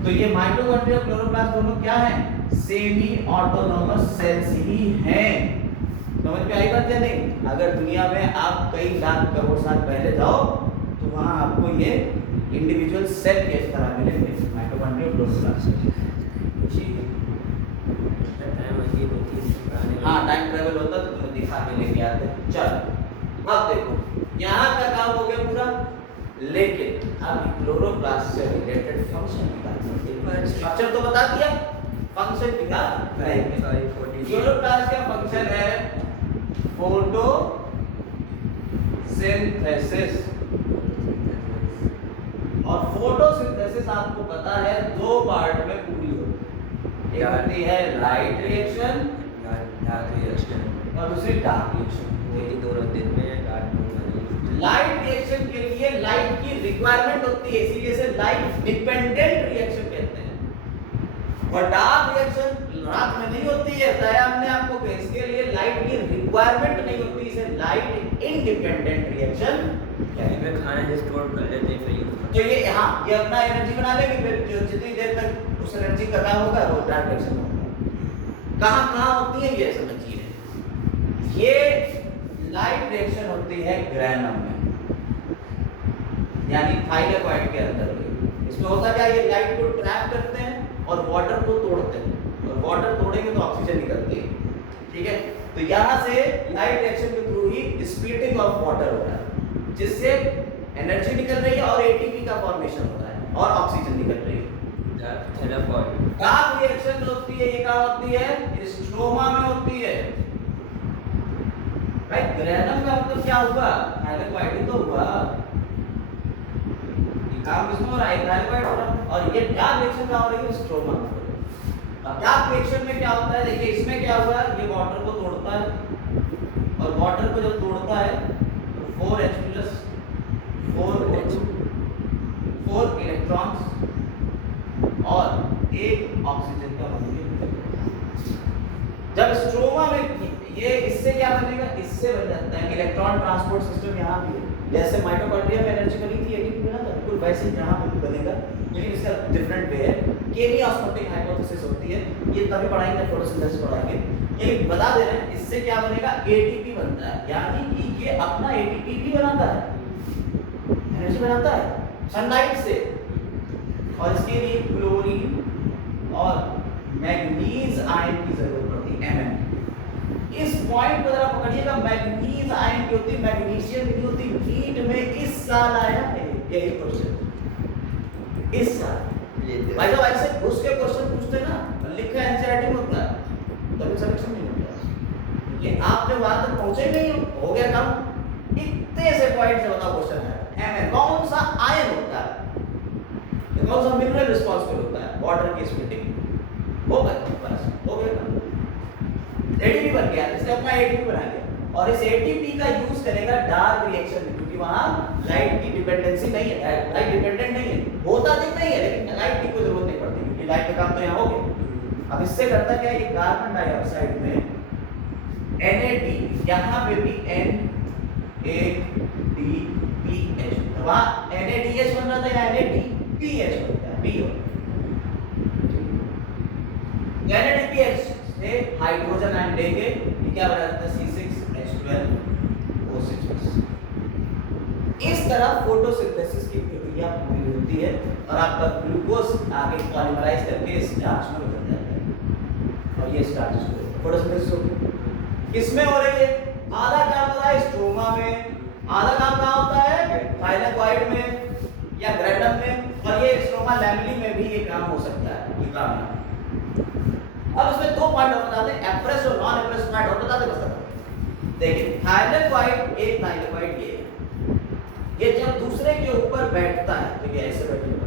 तो ये माइटोकॉन्ड्रिया और क्लोरोप्लास्ट दोनों क्या हैं? सेमी ऑटोनोमस सेल्स ही हैं। समझ में आई बात या नहीं? अगर दुनिया में आप कई लाख करोड़ साल पहले जाओ तो वहां आपको ये इंडिविजुअल सेल के इस तरह मिलेंगे, माइटोकॉन्ड्रिया और क्लोरोप्लास्ट। हाँ, टाइम ट्रेवल होता तो तुम्हें दिखा के लेके आते। चलो अब देखो, यहाँ का काम हो गया पूरा, लेकिन अब क्लोरोप्लास्ट से रिलेटेड फंक्शन की बात करते हैं। स्ट्रक्चर तो बता दिया, फंक्शन की बात करेंगे। क्लोरोप्लास्ट का फंक्शन है फोटोसिंथेसिस, और फोटोसिंथेसिस आपको पता है दो पार्ट में पूरी होती है, एक होती है लाइट रिएक्शन और दूसरी डार्क रिएक्शन। दोनों दिन में डार्क लाइट रिएक्शन के लिए लाइट रिक्वायरमेंट होती है, इसीलिए इसे लाइट डिपेंडेंट रिएक्शन कहते हैं। और डार्क रिएक्शन रात में नहीं होती है, बताया हमने आपको कि इसके लिए लाइट की रिक्वायरमेंट नहीं होती, इसे लाइट इंडिपेंडेंट रिएक्शन कहते हैं। में खाना स्टोर कर लेते हैं फिर यूज तो ये हाँ ये अपना एनर्जी बना लेंगे, फिर जो जितनी देर तक उस एनर्जी का काम होगा वो डार्क रिएक्शन में होगा। कहाँ होती है ये समझिए। ये लाइट रिएक्शन होती है ग्रैनम में, यानी थाइलेकॉइड के अंदर। इसमें होता क्या, ये लाइट को ट्रैप करते हैं और वाटर को तोड़ते हैं, और वाटर तोड़ेंगे तो ऑक्सीजन निकलती है, ठीक है। तो यहाँ से लाइट रिएक्शन के through he splitting of water हो रहा है, जिससे एनर्जी निकल रही है और एटीपी का फॉर्मेशन हो रहा है और ऑक्सीजन निकल रही है। थैलाकॉइड। डार्क रिएक्शन होती है, ये कहाँ होती है, स्ट्रोमा में होती है। भाई ग्रैनम का मतलब क्या हुआ, थाइलेकॉइड ही तो हुआ, काम किसमें हो रहा है, थाइलेकॉइड हो रहा है। और ये डार्क रिएक्शन कहाँ हो रही है, स्ट्रोमा में। अब डार्क रिएक्शन में क्या होता है, देखिए इसमें क्या हुआ, ये वाटर को तोड़ता है, और वाटर को जब तोड़ता है तो 4H प्लस 4 इलेक्ट्रॉन्स और एक ऑक्सीजन का मॉलिक्यूल। जब स्ट्रोमा में ये इससे क्या बनेगा, इससे बन जाता है इलेक्ट्रॉन ट्रांसपोर्ट सिस्टम। यहाँ भी जैसे माइटोकॉन्ड्रिया में एनर्जी बनी थी, एटीपी बना था, बिल्कुल वैसे ही यहाँ पे बनेगा, लेकिन इसका डिफरेंट वे है। केमी ऑस्मोटिक हाइपोथेसिस होती है, ये तभी पढ़ाएंगे, फोटोसिंथेसिस पढ़ाएंगे। ये बता दे रहे हैं, इससे क्या बनेगा, एटीपी बनता है, यानी कि ये अपना एटीपी भी बनाता है, एनर्जी बनाता है सनलाइट से। और इसके लिए क्लोरीन और मैग्नीज आयन की जरूरत पड़ती है, Mn। इस पॉइंट को जरा पकड़िएगा, मैग्नीज आयन की होती है, मैग्नीशियम की होती है। नीट में इस साल आया है यही क्वेश्चन, इस साल भाई साहब ऐसे घुस के क्वेश्चन पूछते ना, लिखा एनसीईआरटी में होता है, तभी सिलेक्शन नहीं होता। ये आपने वहां तक पहुंचे नहीं हो गया काम। इतने से पॉइंट से बताओ क्वेश्चन है, Mn कौन सा आयन होता है, ये कौन सा मिनरल रिस्पांसिबल होता है वाटर की स्प्लिटिंग, हो गया बस, हो गया काम। एटीपी बन गया, इसने अपना एटीपी बना लिया, और इस एटीपी का यूज करेगा डार्क रिएक्शन में, क्योंकि वहां लाइट की डिपेंडेंसी नहीं है, लाइट डिपेंडेंट नहीं है, होता दिख नहीं है, लेकिन लाइट की कोई जरूरत नहीं पड़ती, क्योंकि लाइट का काम तो यहाँ हो गया। अब इससे करता क्या, ये कार्बन डाइऑक्साइड में NAD, यहाँ पे भी NADPH, वहां NADH बन रहा था, यहाँ NADPH बनता है, P NADPH से हाइड्रोजन आयन लेंगे, ये क्या बना देता है, C6H12O6। इस तरह फोटोसिंथेसिस की प्रक्रिया पूरी होती है, और आपका ग्लूकोज आगे पॉलीमराइज करके स्टार्च में बदल जाता है, और ये स्टार्च फोटोसिंथेसिस होती है। किसमें हो रही है, आधा काम हो रहा है स्ट्रोमा में, आधा काम कहाँ होता है, थाइलेकॉइड में या ग्रैनम में, और ये स्ट्रोमा लैमेली में भी ये काम हो सकता है, ये काम है। अब इसमें दो पॉइंट और बताते हैं, एप्रेस और नॉन एप्रेस पॉइंट और बताते बस। देखिए थाइलेकॉइड, एक थाइलेकॉइड ये जब दूसरे के ऊपर बैठता है तो ये ऐसे बैठेगा,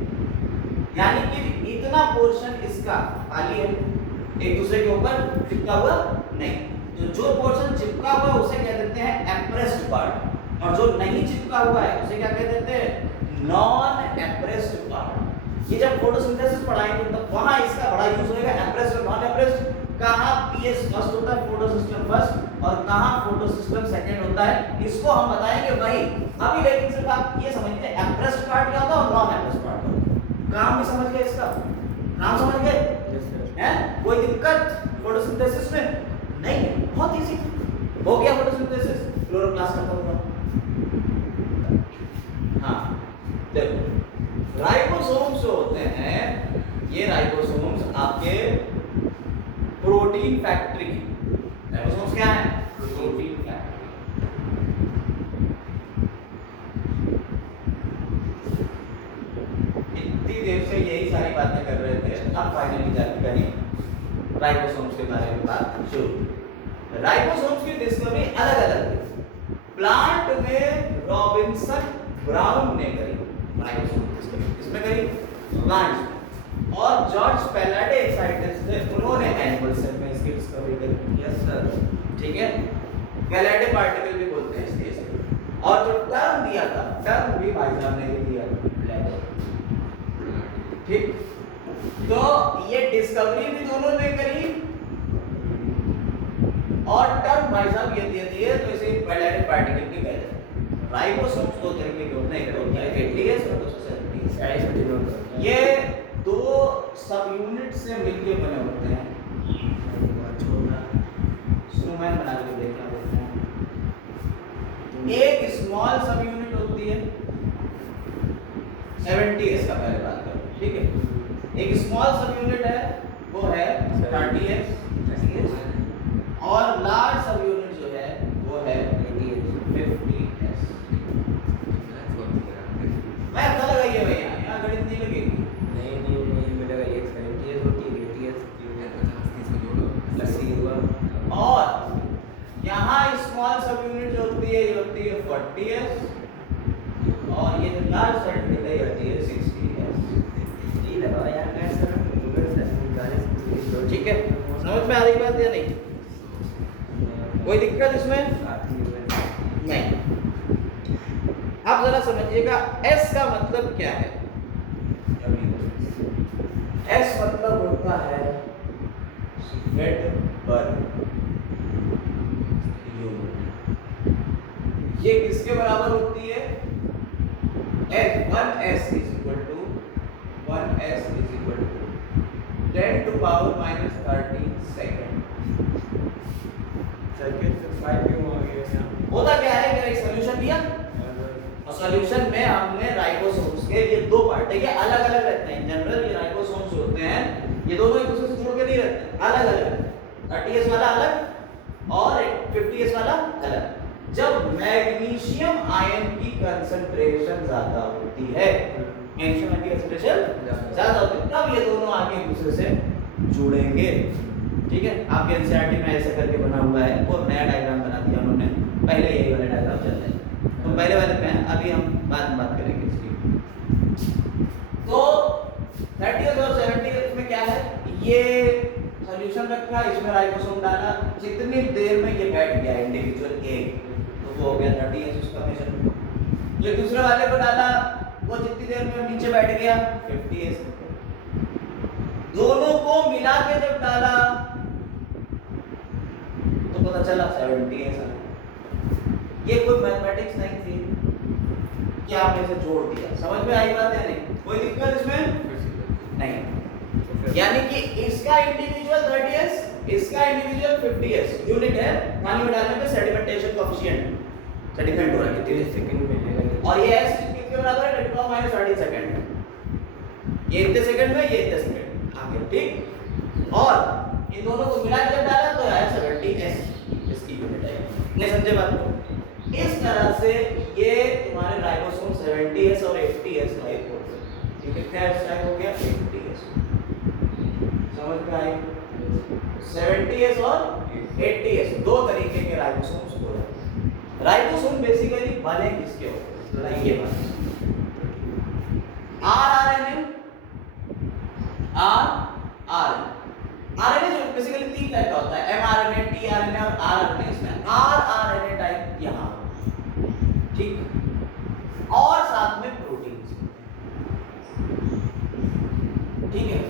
यानी कि इतना पोर्शन इसका खाली है, एक दूसरे के ऊपर चिपका हुआ नहीं। तो जो पोर्शन चिपका हुआ है उसे क्या देते हैं, एप्रेस्ड पार्ट, और जो नहीं चिपका हुआ है उसे क्या कह देते हैं, नॉन एप्रेस्ड पार्ट। ये जब फोटोसिंथेसिस पढ़ाएंगे तो वहां इसका बड़ा यूज होगा, एप्रेस्ड और नॉन एप्रेस्ड। कहां पीएस फर्स्ट होता है, फोटोसिस्टम फर्स्ट, और कहां फोटोसिस्टम सेकंड होता है, इसको हम बताएंगे वही। अभी लेकिन सिर्फ आप ये समझते हैं एप्रेस्ड पार्ट क्या होता है और नॉन एप्रेस्ड पार्ट क्या होता है। काम भी समझ गए, इसका काम समझ गए हैं, कोई दिक्कत फोटोसिंथेसिस में नहीं है, बहुत इजी हो गया फोटोसिंथेसिस, क्लोरोप्लास्ट खत्म हुआ। हाँ देखो, राइबोसोम्स जो होते हैं, ये राइबोसोम्स आपके प्रोटीन फैक्ट्री, राइबोसोम्स क्या है, प्रोटीन फैक्ट्री। इतनी देर से यही सारी बातें कर रहे थे, अब फाइनली जाके कहीं राइबोसोम्स के बारे में बात शुरू। राइबोसोम्स की डिस्कवरी अलग अलग है, प्लांट में रॉबिन्सन ब्राउन ने करी राइबोसोम डिस्कवरी, किसमें करी, प्लांट्स में, और जॉर्ज पैलाडे एक साइंटिस्ट थे, उन्होंने एनिमल सेल में इसकी डिस्कवरी करी। यस सर, ठीक है, पैलाडे पार्टिकल भी बोलते हैं इसके। और जो टर्म दिया था, टर्म भी भाई साहब ने दिया था, ठीक, तो ये डिस्कवरी भी दोनों ने करी और टर्म भाई साहब ये दे दिए, तो इसे पैलेटिक पार्टिकल की कहते हैं। राइबोसोम्स दो तरीके के होते हैं, एक होता है एटीएस और दूसरा सेंट्रियोज। ये दो सब यूनिट से मिलके बने होते हैं। स्नोमैन बना के देखना बोलते हैं। एक स्मॉल सब यूनिट होती है 70s का, पहले बात करो, ठीक है। एक स्मॉल सब यूनिट है वो है 30s, और लार्ज सब यूनिट जो है वो है 50s। मैं पता लगाइए भैया, यहाँ गणित नहीं लगेगी। और यहाँ स्मॉल सब यूनिट जो होती है ये होती है 40s, और ये लार्ज सब यूनिट है होती है 60s। ठीक है, समझ में आ रही बात या नहीं? कोई दिक्कत इसमें नहीं? आप जरा समझिएगा S का मतलब क्या है। S मतलब होता है Swedberg यूनिट। ये किसके बराबर होती है? 1s is equal to 10 to power minus 30 second. होता क्या है कि एक सॉल्यूशन दिया और सॉल्यूशन में हमने राइबोसोम्स के ये दो पार्ट है, ये अलग अलग रहते हैं। जनरल ये राइबोसोम्स होते हैं, ये दोनों एक दूसरे से जुड़ के नहीं रहते हैं, अलग अलग। 30s वाला अलग और 50s वाला अलग। जब मैग्नीशियम आयन की कंसंट्रेशन ज्यादा होती है, मैग्नीशियम आयन की कंसंट्रेशन ज्यादा होती है, तब ये दोनों आगे एक दूसरे से जुड़ेंगे। ठीक है, आपके एनसीईआरटी में ऐसा करके बना हुआ है, वो नया डायग्राम बना दिया उन्होंने, पहले यही वाला डायग्राम चल रहा है, तो पहले वाले पे हैं, अभी हम बाद में बात करेंगे इसकी। तो 30s और 70s में क्या है, ये सॉल्यूशन रखा, इसमें राइबोसोम डाला, जितनी देर में ये बैठ गया इंडिविजुअल एक, तो वो हो गया 30s उसका मेजरमेंट। जो दूसरे वाले को डाला वो जितनी देर में नीचे बैठ गया 50s। दोनों को मिला के जब डाला तो पता चला 70s। ये कोई मैथमेटिक्स नहीं थी कि आपने इसे जोड़ दिया। समझ में आई बात है नहीं? कोई दिक्कत इसमें नहीं। यानी कि इसका इंडिविजुअल 30s, इसका इंडिविजुअल 50s यूनिट है। पानी में डालने पे सेडिमेंटेशन कोएफिशिएंट सेडिमेंट हो रहा है 30 सेकंड में, और ये s किसके बराबर है? 10 - 30 सेकंड। ये इतने सेकंड में, ये इतने सेकंड आगे, ठीक। और इन दोनों को मिला के डाला तो आया 70s, इसकी यूनिट है। नहीं समझे बात को? इस तरह से ये तुम्हारे राइबोसोम 70s और 80s टाइप होते हैं। ये कितने टाइप हो गया? 80s। समझ में आई? 70s और 80s दो तरीके के राइबोसोम्स हो रहे हैं। राइबोसोम बेसिकली बने किसके होते हैं? ये बात। आरएनए आरएनए जो बेसिकली तीन टाइप का होता है, एमआरएनए, टीआरएनए और आरएनए। इसमें आरएनए टाइप यहाँ, ठीक, और साथ में प्रोटीन, ठीक है।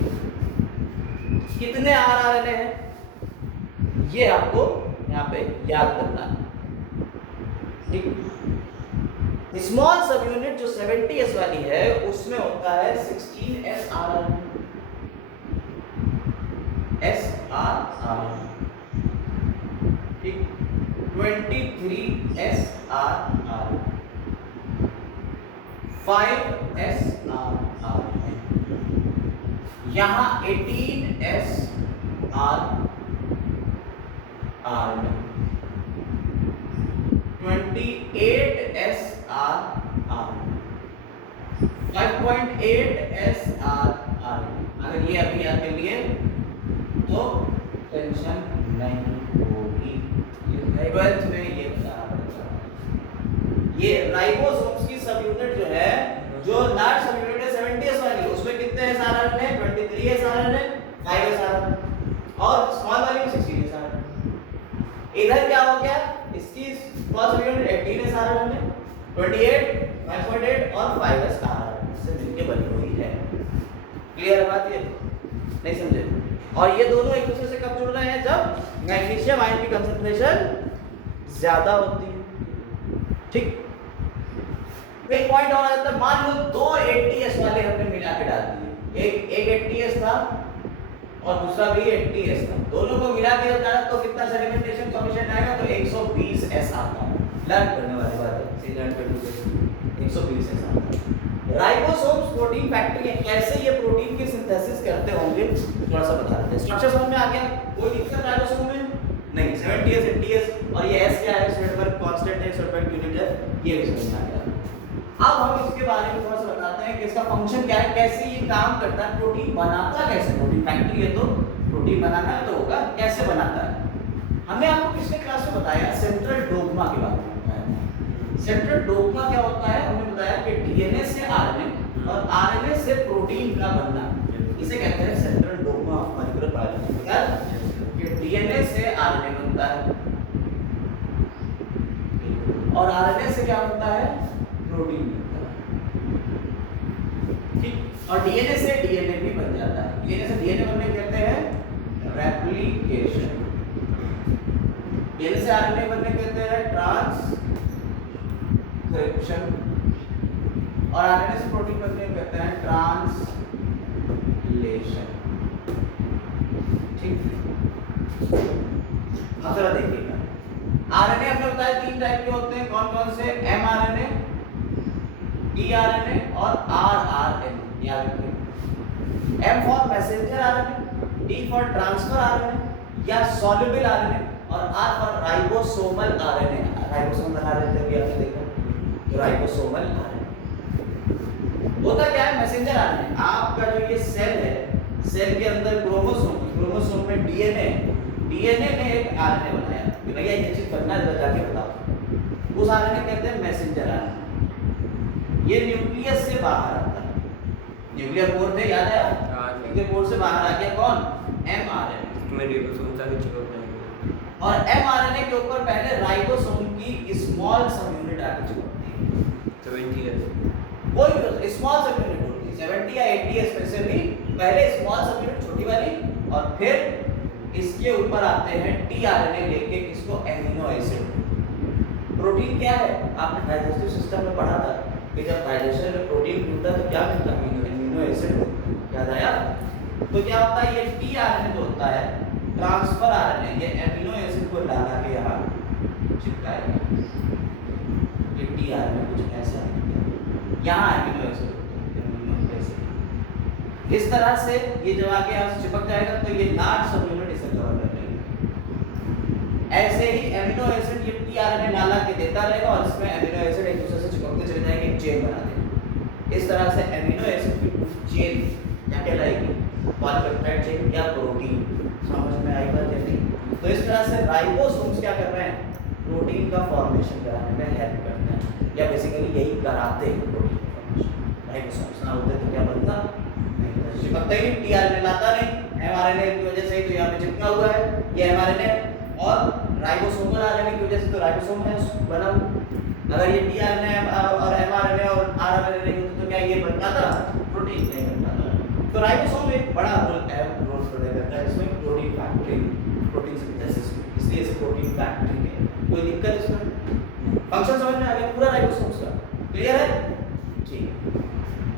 कितने आरएनए हैं ये आपको यहाँ पे याद करना है, ठीक। स्मॉल सब यूनिट जो 70s वाली है उसमें होता है 16s आरएनए, ठीक, 23s आरएनए, 5s आरएनए, यहाँ 18s RNA, 28s RNA, 5.8s RNA. अगर ये अभी याद कर लिए तो टेंशन नहीं होगी। 12th में ये बताना पड़ेगा। ये राइबोसोम्स की सब यूनिट जो है, जो लार्ज सब यूनिट है 70s वाली, उसमें कितने S RNA? 23s RNA, 5s RNA, और स्मॉल वाली में 16s आरएनए। इधर क्या हो गया? इसकी स्मॉल सब यूनिट 18s आरएनए, 28, 5.8 और 5s आरएनए। नहीं समझे? और ये दोनों एक दूसरे से कब जुड़ रहे हैं? जब मैग्नीशियम आयन की कंसंट्रेशन ज्यादा होती है। ठीक, एक पॉइंट और आता है, मान लो दो ATS वाले हमने मिला के डाल दिए, एक ATS था और दूसरा भी ATS था, दोनों को मिला के डाला तो कितना सेडिमेंटेशन कोएफिशिएंट आएगा? तो 120S आता है। लर्न करने वाली बात है, सी लर्न कर लो, 120S आता है। राइबोसोम्स प्रोटीन फैक्ट्री है, कैसे ये प्रोटीन की सिंथेसिस करते होंगे थोड़ा सा बता देते हैं। स्ट्रक्चर समझ में आ गया? कोई दिक्कत राइबोसोम में नहीं? 70S 80S और ये S क्या है? स्टेटवर्क कांस्टेंट है, स्टेटवर्क यूनिट है, ये भी समझ में आ गया। अब हम इसके बारे में थोड़ा सा बताते हैं कि इसका फंक्शन क्या है, कैसे ये काम करता है, प्रोटीन बनाता कैसे? प्रोटीन फैक्ट्री है तो प्रोटीन बनाना है तो होगा, कैसे बनाता है? हमने आपको पिछले क्लास में बताया सेंट्रल डोग्मा के बारे में बताया। सेंट्रल डोग्मा क्या होता है? हमने बताया कि डीएनए से आरएनए और आरएनए से प्रोटीन का बनना, इसे कहते हैं central dogma of molecular biology. कि डीएनए से आरएनए बनता है और आरएनए से क्या बनता है? प्रोटीन बनता है। ठीक, और डीएनए से डीएनए भी बन जाता है। डीएनए से डीएनए बनने कहते हैं रेप्लिकेशन, डीएनए से आरएनए बनने कहते हैं ट्रांसक्रिप्शन और आरएनए से प्रोटीन बनने कहते हैं ट्रांसलेशन। ठीक, अब जरा देखिएगा, आरएनए हमने बताया 3 टाइप के होते हैं, कौन कौन से? एमआरएनए, टीआरएनए और आरआरएनए। याद रखिए, M for messenger RNA, T for transfer RNA या सॉल्युबल आरएनए और R for ribosomal RNA. Ribosomal RNA भी आपने देखा, तो राइबोसोमल आरएनए होता क्या है? Messenger RNA. आपका जो ये सेल है, सेल के अंदर क्रोमोसोम, क्रोमोसोम में डीएनए, डीएनए ने एक आरएनए बनाया कि भैया ये चीज करना है, जाके बताओ। उस आरएनए कहते हैं मैसेंजर आरएनए। ये न्यूक्लियस से बाहर आता है, न्यूक्लियर पोर थे, याद है? न्यूक्लियर पोर से बाहर आ गया कौन? एमआरएनए। इसमें रिबोसोम तक चिपक जाएंगे और एमआरएनए के ऊपर पहले राइबोसोम की स्मॉल सब यूनिट आके चिपकती है। 70S कोई स्मॉल सब यूनिट होती है, 70 या 80S में से भी पहले स्मॉल सब यूनिट छोटी वाली और फिर इसके ऊपर आते हैं टीआरएनए लेके, इसको एमिनो एसिड। प्रोटीन क्या है? आपने डाइजेस्टिव सिस्टम में पढ़ा था कि जब डाइजेशन में प्रोटीन मिलता है तो क्या मिलता है? Amino acid. याद आया? तो क्या होता है? ये टीआरएनए जो होता है ट्रांसफर आरएनए, ये एमिनो एसिड को लगा के यहाँ चिपकाएगा। ये टीआरएनए कुछ ऐसा है, यहाँ एमिनो एसिड, इस तरह से ये जब आके यहाँ से चिपक जाएगा तो ये लार्ज सब यूनिट इसे कवर कर लेंगे। ऐसे ही एमिनो एसिड ये टीआरएनए ला के देता रहेगा और इसमें एमिनो एसिड एक दूसरे से चिपकते चले जाएंगे, एक चेन बना देंगे। इस तरह से एमिनो एसिड की चेन क्या कहलाएगी? पॉलीपेप्टाइड चेन या प्रोटीन। समझ में आई बात? नहीं तो इस तरह से राइबोसोम्स क्या कर रहे हैं? प्रोटीन का फॉर्मेशन कराने में हेल्प करते हैं, या बेसिकली यही कराते हैं प्रोटीन का फॉर्मेशन। राइबोसोम्स ना होते तो क्या बनता? नहीं, चिपकता ही नहीं, टीआरएनए लाता नहीं, एमआरएनए की वजह से तो यहाँ पे चिपका हुआ है ये एमआरएनए, और राइबोसोमल आरएनए की वजह से तो राइबोसोम है बना हुआ। अगर ये टीआरएनए और एमआरएनए और आरआरएनए नहीं होते तो क्या ये बन पाता? प्रोटीन नहीं बन पाता। तो राइबोसोम एक बड़ा रोल प्ले करता है इसमें, प्रोटीन फैक्ट्री, प्रोटीन सिंथेसिस में, इसलिए इसे प्रोटीन फैक्ट्री है। कोई दिक्कत इसमें? फंक्शन समझ में आ गया पूरा राइबोसोम्स का? क्लियर है? ठीक है।